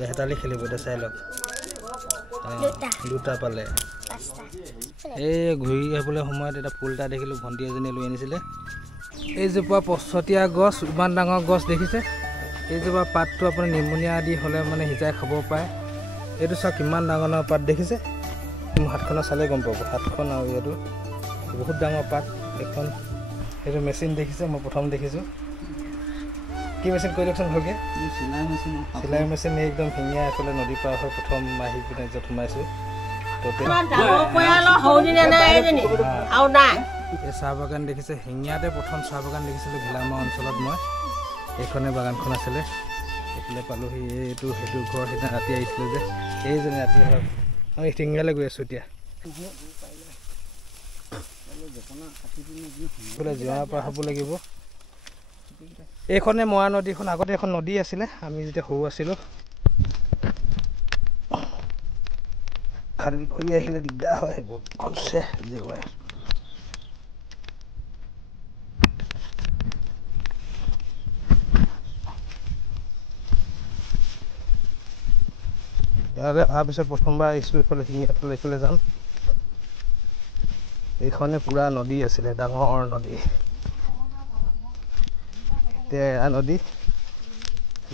হেতালি খেলিব দে চাই লওক দুটা পালে এই ঘূৰি আহিবলৈ সময়ত এটা ফুল এটা দেখিলোঁ ভণ্টি এজনীয়ে লৈ আনিছিলে এইজোপা পচতীয়া গছ ইমান ডাঙৰ গছ দেখিছে এইজোপা পাতটো আপুনি নিমুনীয়া আদি হ'লে মানে সিজাই খাব পাৰে এইটো চাওক কিমান ডাঙৰ ডাঙৰ পাত দেখিছে মোৰ হাতখনত চালে গম পাব হাতখন আৰু এইটো বহুত ডাঙৰ পাত এখন এইটো মেচিন দেখিছে মই প্ৰথম দেখিছোঁ কি মেচিন কৈ দিয়কচোন ভালকৈ চিলাই মেচিন একদম ধুনীয়া এফালে নদী পাৰ হৈ প্ৰথম আহি পিনে য'ত সোমাইছোঁ এই চাহ বাগান দেখিছে শিঙিয়াতে প্ৰথম চাহ বাগান দেখিছিলোঁ ঘিলামৰা অঞ্চলত মই এইখনে বাগানখন আছিলে এইফালে পালোঁহি এইটো সেইটো ঘৰ সেইদিনা ৰাতি আহিছিলোঁ যে এইজনী ৰাতি হয় আমি শিঙিয়ালৈ গৈ আছোঁ এতিয়া এইফালে জিৰণা পৰা হ'ব লাগিব এইখনে মৰা নদীখন আগতে এখন নদী আছিলে আমি যেতিয়া সৰু আছিলোঁ খালি কৰি আহিলে দিগদাৰ হয় খলছে জীৱাই ইয়াৰে অহাৰ পিছত প্ৰথমবাৰ আহিছোঁ এইফালে শিঙিয়াফালে এইফালে যাম এইখনে পুৰা নদী আছিলে ডাঙৰ নদী এতিয়া এয়া নদী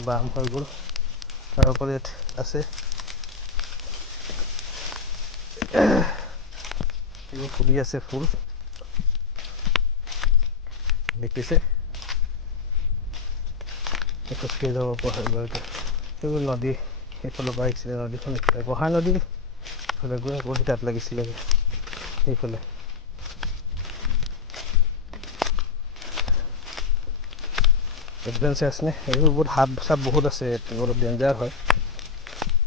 বাম হৈ গ'ল তাৰ ওপৰত ইয়াত আছে এইবোৰ ফুলি আছে ফুল দেখিছে খোজকাঢ়ি যাব পৰা হৈ গ'ল এইবোৰ নদী এইফালৰ পৰা আহিছিলে নদীখন এইফালে বহা নদী এইফালে গৈ আকৌ তাত লাগিছিলে এইফালে এডভেঞ্চাৰ্ছ নে এইবোৰ বহুত হাত চাপ বহুত আছে অলপ ডেঞ্জাৰ হয়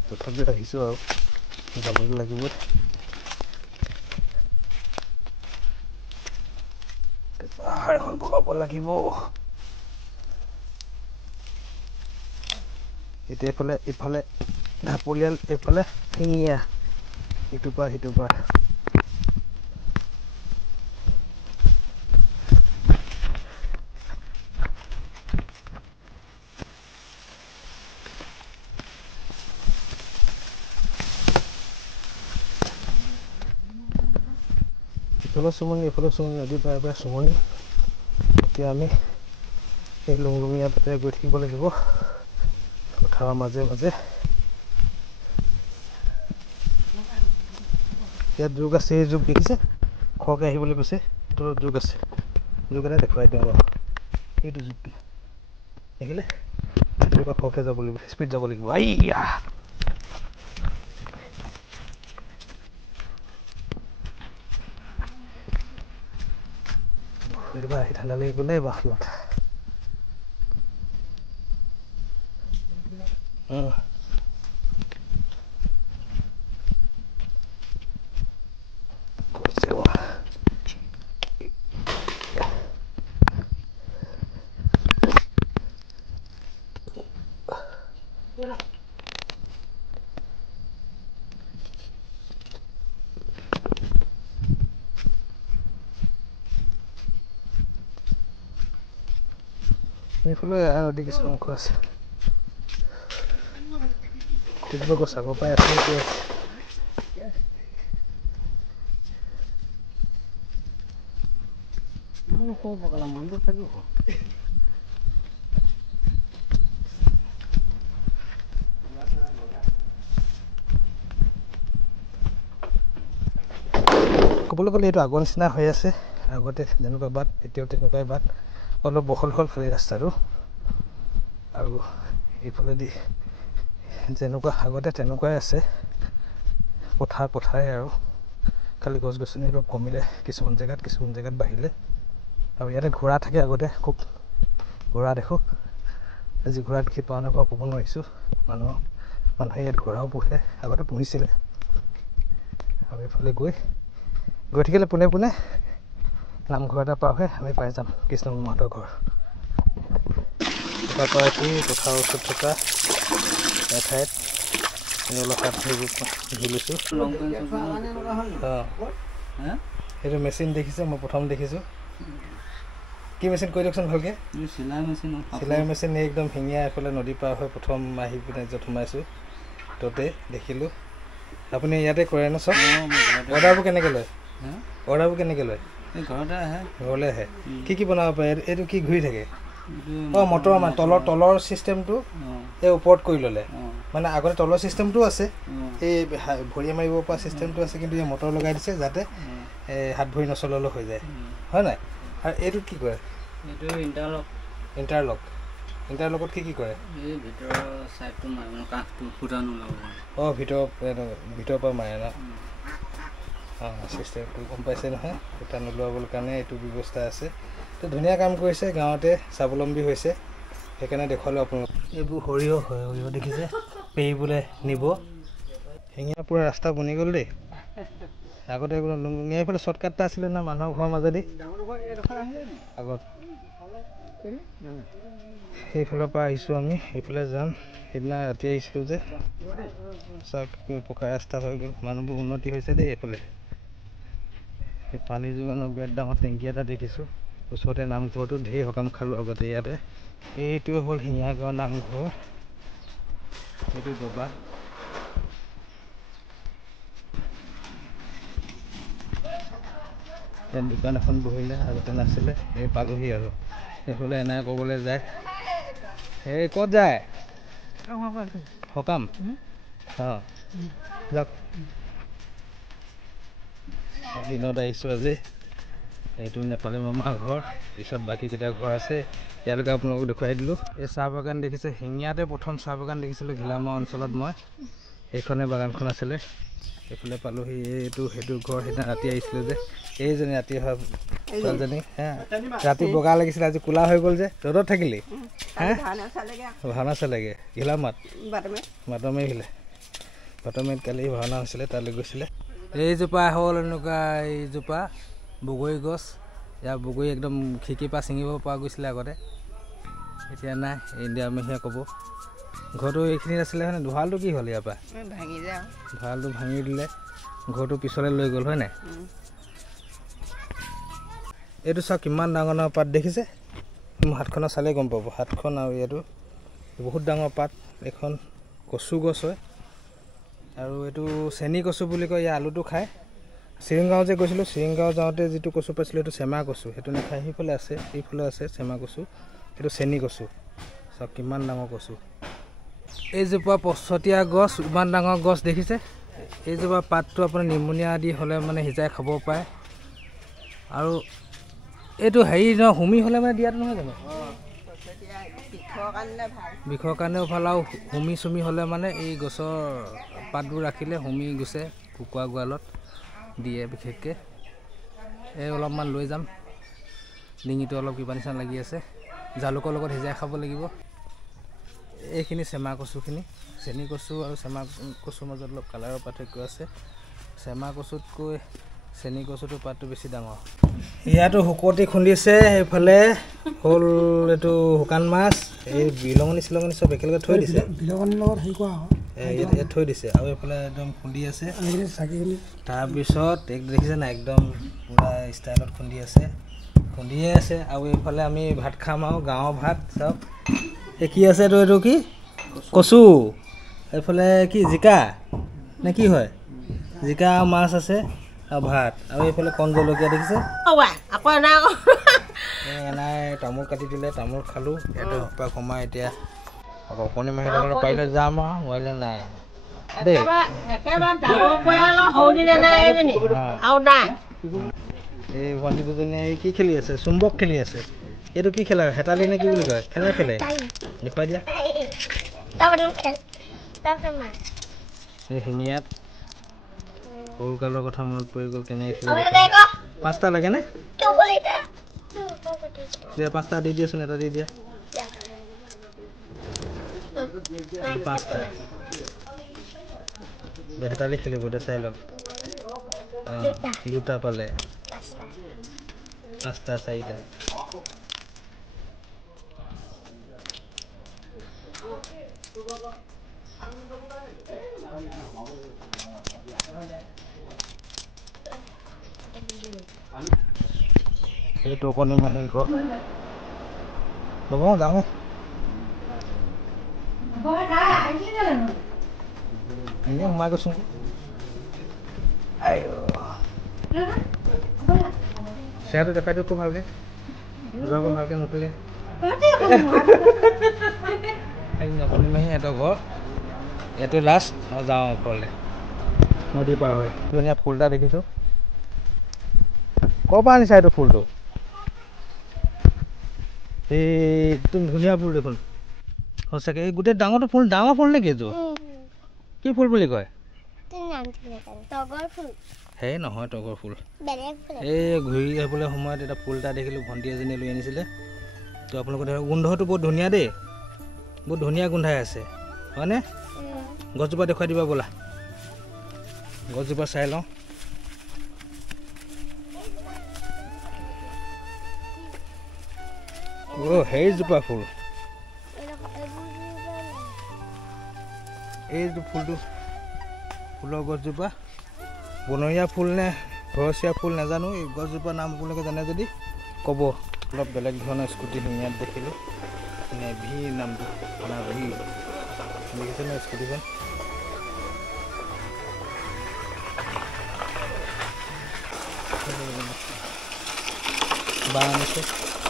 তথাপিও আহিছোঁ আৰু যাবই লাগিব পাহাৰ এখন বগাব লাগিব এতিয়া ইফালে ঢাপলিয়াল এইফালে শিঙিয়া ইটোৰ পৰা সিটোৰ পৰা এইফালে চুমনি নদীৰ পাৰে পাৰে চুমনি এতিয়া আমি এই লুংলুঙীয়া পাতে গৈ থাকিব লাগিব পথাৰৰ মাজে মাজে ইয়াত যুগ আছে এই যুগ দেখিছে খৰকৈ আহিবলৈ কৈছে এইটো যুগ আছে যুগ এটা দেখুৱাই দিওঁ বাৰু এইটো যুগ দেখিলে এনেকুৱা খৰকৈ যাব লাগিব স্পীড যাব লাগিব আইয়া এইটো আহি ঠাণ্ডা লাগি গ'লে বাহলত এইফালে নদী কিছু অংশ আছে কেতিয়াবা গছ আগৰ পৰাই আছে ক'বলৈ গ'লে এইটো আগৰ নিচিনা হৈ আছে আগতে যেনেকুৱা বাট এতিয়াও তেনেকুৱাই বাট অলপ বহল হ'ল খালি ৰাস্তাটো আৰু এইফালেদি যেনেকুৱা আগতে তেনেকুৱাই আছে পথাৰে আৰু খালি গছ গছনি অলপ কমিলে কিছুমান জেগাত বাঢ়িলে আৰু ইয়াতে ঘোঁৰা থাকে আগতে খুব ঘোঁৰা দেখোঁ আজি ঘোঁৰা দেখি পোৱা নাপাওঁ ক'ব নোৱাৰিছোঁ মানুহে ইয়াত ঘোঁৰাও পোহে আগতে পুহিছিলে আৰু এইফালে গৈ থাকিলে পোনে পোনে নামঘৰ এটা পাৰ হৈ আমি পাই যাম কৃষ্ণ মাহঁতৰ ঘৰ তাৰপৰা এই পথাৰৰ ওচৰত থকা এঠাইত অলপ হাত ধুই লৈছোঁ এইটো মেচিন দেখিছে মই প্ৰথম দেখিছোঁ কি মেচিন কৈ দিয়কচোন ভালকৈ চিলাই মেচিন একদম শিঙীয়া এফালে নদী পাৰ হৈ প্ৰথম আহি পিনে য'ত সোমাইছোঁ ত'তে দেখিলোঁ আপুনি ইয়াতে কৰে ন চব অৰ্ডাৰবোৰ কেনেকৈ লয় ঘৰলৈ আহে কি বনাব পাৰে এইটো কি ঘূৰি থাকে মটৰ মানে তলৰ চিষ্টেমটো এই ওপৰত কৰি ল'লে মানে আগতে তলৰ চিষ্টেমটো আছে এই ভৰি মাৰিব পৰা চিষ্টেমটো আছে কিন্তু এই মটৰ লগাই দিছে যাতে হাত ভৰি নচলালেও হৈ যায় হয় নাই আৰু এইটোত কি কৰে ইণ্টাৰলকত কি কৰে ভিতৰৰ পৰা মাৰে ন চিষ্টেমটো গম পাইছে নহয় সূতা নোলোৱাবৰ কাৰণে এইটো ব্যৱস্থা আছে তো ধুনীয়া কাম কৰিছে গাঁৱতে স্বাৱলম্বী হৈছে সেইকাৰণে দেখুৱালোঁ আপোনালোক এইবোৰ সৰিয়হ দেখিছে পেৰিবলৈ নিব শিঙীয়া পূৰা ৰাস্তা বনি গ'ল দেই আগতে এইফালে শ্বৰ্টকাট এটা আছিলে না মানুহৰ ঘৰৰ মাজেদি আগত সেইফালৰ পৰা আহিছোঁ আমি সেইফালে যাম সেইদিনা ৰাতি আহিছিলোঁ যে চাওক পকা ৰাস্তা হৈ গ'ল মানুহবোৰ উন্নতি হৈছে দেই এইফালে সেই পানী যোগানৰ বিৰাট ডাঙৰ টেংকি এটা দেখিছোঁ ওচৰতে নামঘৰটো ঢেৰ সকাম খালোঁ আগতে ইয়াতে এইটো হ'ল শিঙীয়া গাঁৱৰ নামঘৰ এইটো দবা ইয়াত দোকান এখন বহিলে আগতে নাছিলে এই পালোহি আৰু সেইফালে এনেকৈ ক'বলৈ যায় এই ক'ত যায় সকাম যাওক দিনত আহিছোঁ আজি এইটো নেপালী মামাৰ ঘৰ পিছত বাকীকেইটা ঘৰ আছে ইয়ালৈকে আপোনালোকক দেখুৱাই দিলোঁ এই চাহ বাগান দেখিছে শিঙীয়াতে প্ৰথম চাহ বাগান দেখিছিলোঁ ঘিলামৰা অঞ্চলত মই এইখনে বাগানখন আছিলে এইফালে পালোহি সেইটো ঘৰ সেইদিনা ৰাতি আহিছিলোঁ যে এইজনী ৰাতি অহা ছোৱালীজনী ৰাতি বগা লাগিছিলে আজি ক'লা হৈ গ'ল যে ৰ'দত থাকিলি ভাওনা চালেগৈ ঘিলামৰাত বাটমেৰিত কালি ভাওনা হৈছিলে তালৈ গৈছিলে এইজোপা হ'ল এনেকুৱা এইজোপা বগৰী গছ ইয়াৰ বগৰী একদম খিৰিকীৰ পৰা ছিঙিব পৰা গৈছিলে আগতে এতিয়া নাই ইণ্ডিয়া মেহিয়া ক'ব ঘৰটো এইখিনিত আছিলে হয়নে ভঁৰালটো কি হ'ল ইয়াৰ পৰা ভঁৰালটো ভাঙি দিলে ঘৰটো পিছলৈ লৈ গ'ল হয় নাই এইটো চাওক কিমান ডাঙৰ ডাঙৰ পাত দেখিছে মোৰ হাতখনৰ চালেই গম পাব হাতখন আৰু এইটো বহুত ডাঙৰ পাত এখন কচু গছ হয় আৰু এইটো চেনি কচু বুলি কয় ইয়াৰ আলুটো খায় চিৰিংগাঁও যে গৈছিলোঁ চিৰিংগাঁও যাওঁতে যিটো কচু পাইছিলোঁ সেইটো চেমা কচু সেইটো নাখায় সেইফালে আছে এইফালে আছে চেমা কচু সেইটো চেনি কচু চাওক কিমান ডাঙৰ কচু এইজোপা পচতীয়া গছ ইমান ডাঙৰ গছ দেখিছে এইজোপা পাতটো আপোনাৰ নিমুনিয়া আদি হ'লে মানে সিজাই খাব পাৰে আৰু এইটো হেৰি ন হুমি হ'লে মানে দিয়াটো নহয় জানো বিষৰ কাৰণেও ভাল আৰু হুমি চুমি হ'লে মানে এই গছৰ পাতবোৰ ৰাখিলে হুমি গুচে কুকুৰা গঁৰালত দিয়ে বিশেষকৈ এই অলপমান লৈ যাম ডিঙিটো অলপ কিবা নিচিনা লাগি আছে জালুকৰ লগত সিজাই খাব লাগিব এইখিনি চেমা কচুখিনি চেনি কচু আৰু চেমা কচুৰ মাজত অলপ কালাৰৰ পাৰ্থক্য আছে চেমা কচুতকৈ চেনি কচুটো পাতটো বেছি ডাঙৰ ইয়াতো শুকতি খুন্দিছে সেইফালে হ'ল এইটো শুকান মাছ এই বিলঙনি চিলঙনি চব একেলগে থৈ দিছে বিলঙনিৰ লগত হেৰি কৰা ইয়াত থৈ দিছে আৰু এইফালে একদম খুন্দি আছে তাৰপিছত দেখিছে নাই একদম পূৰা ষ্টাইলত খুন্দিয়ে আছে আৰু এইফালে আমি ভাত খাম আৰু গাঁৱৰ ভাত চব এই কি আছে এইটো কি কচু এইফালে কি জিকা নে কি হয় জিকা মাছ আছে আৰু ভাত আৰু এইফালে কণ জলকীয়া দেখিছে এনাই তামোল কাটি দিলে তামোল খালোঁ ইয়াতে পৰা সোমাই এতিয়া আকৌ কণী মাৰিলে পাৰিলে যাম আৰু নোৱাৰিলে নাই দেই এই ভণ্টি দুজনীয়ে কি খেলি আছে চুম্বক খেলি আছে এইটো কি খেলা হেতালি নে কি বুলি কয় খেলে দেখুৱাই দিয়া এই শিঙিয়াত সৰুকালৰ কথা মনত পৰি গ'ল কেনেকৈ পাঁচটা লাগেনে দিয়া পাঁচটা দি দিয়াচোন এটা দি দিয়া পাঁচটা হেতালি খেলিব দে চাই লওক দুটা পালে পাঁচটা চাৰিটা এইটো অকণি মানে ঘৰ ল'ব যাওঁ এনেই সোমাই গৈছোঁ চেহেৰাটো দেখাই দিওঁ খুব ভালকৈ ভালকৈ নুঠিলে অকণি মাহী সিহঁতৰ ঘৰ ইয়াতে লাষ্ট মই যাওঁ ঘৰলৈ নদী পাৰ হৈ ধুনীয়া ফুল এটা দেখিছোঁ ক'ৰ পৰা আনিছা এইটো ফুলটো এইটো ধুনীয়া ফুল দেখোন সঁচাকৈ এই গোটেই ডাঙৰ ফুল নেকি এইটো কি ফুল বুলি কয় সেই নহয় তগৰ ফুল এই ঘূৰি আহিবলৈ সময়ত এটা ফুল এটা দেখিলোঁ ভণ্টি এজনীয়ে লৈ আনিছিলে তো আপোনালোকে ধৰক গোন্ধটো বহুত ধুনীয়া দেই বহুত ধুনীয়া গোন্ধাই আছে হয়নে গছজোপা দেখুৱাই দিবা ব'লা গছজোপা চাই লওঁ সেইজোপা ফুল এইটো ফুলটো ফুলৰ গছজোপা বনৰীয়া ফুল নে ঘৰচীয়া ফুল নাজানো এই গছজোপা নাম আপোনালোকে জানে যদি ক'ব অলপ বেলেগ ধৰণৰ স্কুটি ধুনীয়াত দেখিলোঁ নেভি নামটো নাভি দেখিছে ন স্কুটিখন বা আনিছে